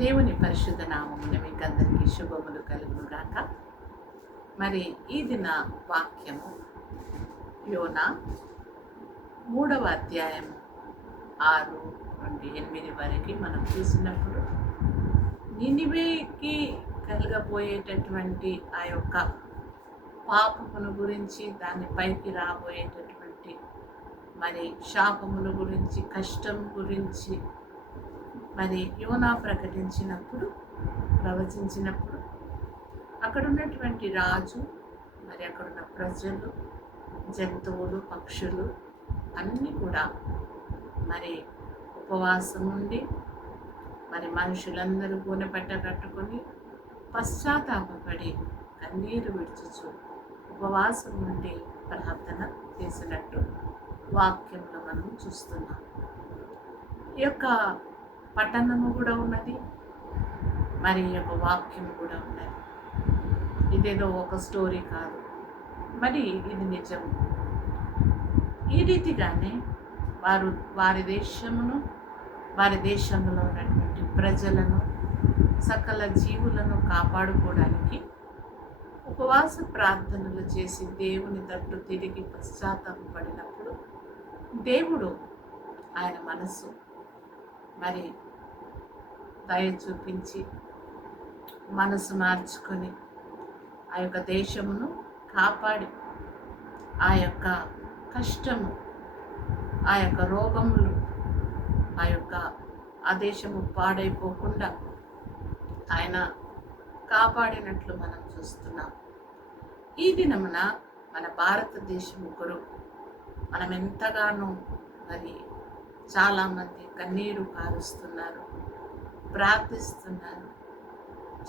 దేవుని పరిశుద్ధ నామమున మీకు అందరికీ శుభములు కలుగును గాక మరి ఈ దిన వాక్యము యోన మూడవ అధ్యాయం ఆరు నుండి ఎనిమిది వరకు మనం చూసినప్పుడు నినివేకి కలగబోయేటటువంటి ఆ యొక్క పాపమును గురించి దాని పైకి రాబోయేటటువంటి మరి శాపముల గురించి కష్టం గురించి మరి యోనా ప్రకటించినప్పుడు ప్రవచించినప్పుడు అక్కడ ఉన్నటువంటి రాజు మరి అక్కడున్న ప్రజలు జంతువులు పక్షులు అన్నీ కూడా మరి ఉపవాసం ఉండి మరి మనుషులందరూ గూనెపట్ట కట్టుకొని పశ్చాత్తాపడి కన్నీరు విడుచుచు ఉపవాసం నుండి ప్రార్థన చేసినట్టు వాక్యంలో మనం చూస్తున్నాం. ఈ యొక్క పట్టణము కూడా ఉన్నది మరి యొక్క వాక్యం కూడా ఉన్నది. ఇదేదో ఒక స్టోరీ కాదు. మరి ఇది నిజం ఈ రీతిగానే వారు వారి దేశమును వారి దేశంలో ఉన్నటువంటి ప్రజలను సకల జీవులను కాపాడుకోవడానికి ఉపవాస ప్రార్థనలు చేసి దేవుని తట్టు తిరిగి పశ్చాత్తాపడినప్పుడు దేవుడు ఆయన మనస్సు మరి దయ చూపించి మనసు మార్చుకొని ఆ యొక్క దేశమును కాపాడి ఆ యొక్క కష్టము ఆ యొక్క రోగములు ఆ యొక్క ఆ దేశము పాడైపోకుండా ఆయన కాపాడినట్లు మనం చూస్తున్నాం. ఈ దినమున మన భారతదేశం కొరకు మనం ఎంతగానో మరి చాలామంది కన్నీరు కారుస్తున్నారు ప్రార్థిస్తున్నారు.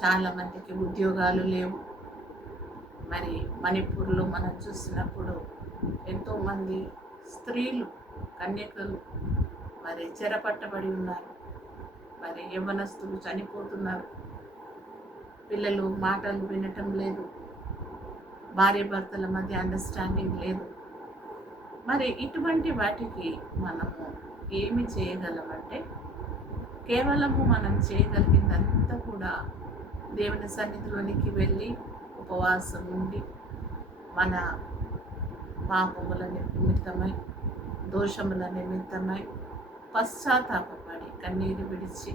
చాలామందికి ఉద్యోగాలు లేవు. మరి మణిపూర్లో మనం చూసినప్పుడు ఎంతోమంది స్త్రీలు కన్యకలు మరి చెరపట్టబడి ఉన్నారు. మరి యవ్వనస్తులు చనిపోతున్నారు. పిల్లలు మాటలు వినటం లేదు. భార్య భర్తల మధ్య అండర్స్టాండింగ్ లేదు. మరి ఇటువంటి వాటికి మనము ఏమి చేయగలమంటే కేవలము మనం చేయగలిగిందంతా కూడా దేవుని సన్నిధిలోనికి వెళ్ళి ఉపవాసం ఉండి మన పాపముల నిమిత్తమై దోషముల నిమిత్తమై పశ్చాత్తాపడి కన్నీరు విడిచి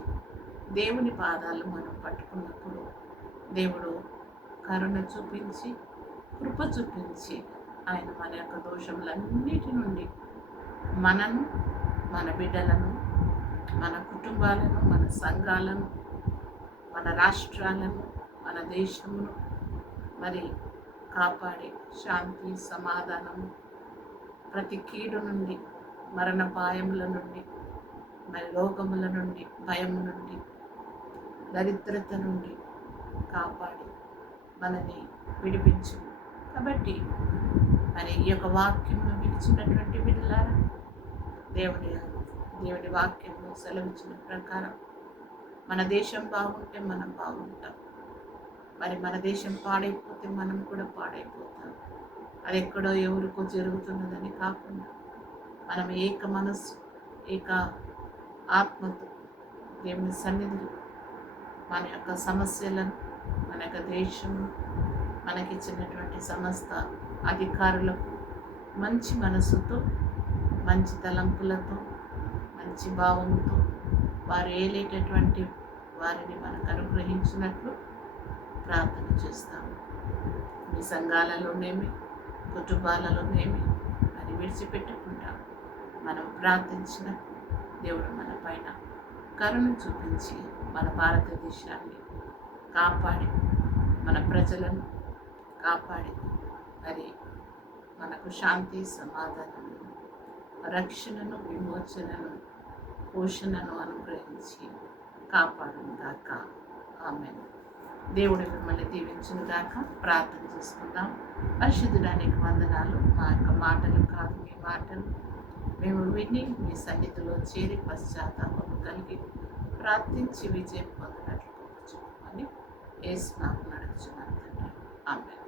దేవుని పాదాలు మనం పట్టుకున్నప్పుడు దేవుడు కరుణ చూపించి కృప చూపించి ఆయన మన యొక్క దోషములన్నిటి నుండి మనను మన బిడ్డలను మన కుటుంబాలను మన సంఘాలను మన రాష్ట్రాలను మన దేశమును మరి కాపాడి శాంతి సమాధానము ప్రతి కీడు నుండి మరణపాయముల నుండి మరి రోగముల నుండి భయము నుండి దరిద్రత నుండి కాపాడి మనని విడిపించు. కాబట్టి మరి ఈ యొక్క వాక్యం విడిచినటువంటి బిడ్డలారా దేవుడి దేవుడి వాక్యంలో సెలవిచ్చిన ప్రకారం మన దేశం బాగుంటే మనం బాగుంటాం. మరి మన దేశం పాడైపోతే మనం కూడా పాడైపోతాం. అది ఎక్కడో ఎవరికో జరుగుతున్నదని కాకుండా మనం ఏక మనస్సు ఏక ఆత్మతో దేవుని సన్నిధిలో మన యొక్క సమస్యలను మన యొక్క దేశము మనకిచ్చినటువంటి సమస్త అధికారులకు మంచి మనసుతో మంచి తలంపులతో మంచి భావంతో వారు ఏలేటటువంటి వారిని మనకు అనుగ్రహించినట్లు ప్రార్థన చేస్తాము. మీ సంఘాలలోనేమి కుటుంబాలలోనేమి మరి విడిచిపెట్టకుండా మనం ప్రార్థించిన దేవుడు మన పైన కరుణ చూపించి మన భారతదేశాన్ని కాపాడి మన ప్రజలను కాపాడి మరి మనకు శాంతి సమాధానం రక్షణను విమోచనను పోషణను అనుగ్రహించి కాపాడుగాక ఆమె దేవుడు మిమ్మల్ని దీవించిన దాకా ప్రార్థన చేసుకుందాం. పరిశుద్ధుడానికి వందనాలు. మా యొక్క మాటలు కాదు మీ మాటలు. మేము విని మీ సన్నిధిలో చేరి పశ్చాత్తాపము కలిగి ప్రార్థించి విజయం పొందినట్లు అని ఏ స్నాపం నడుచున్నాను ఆమె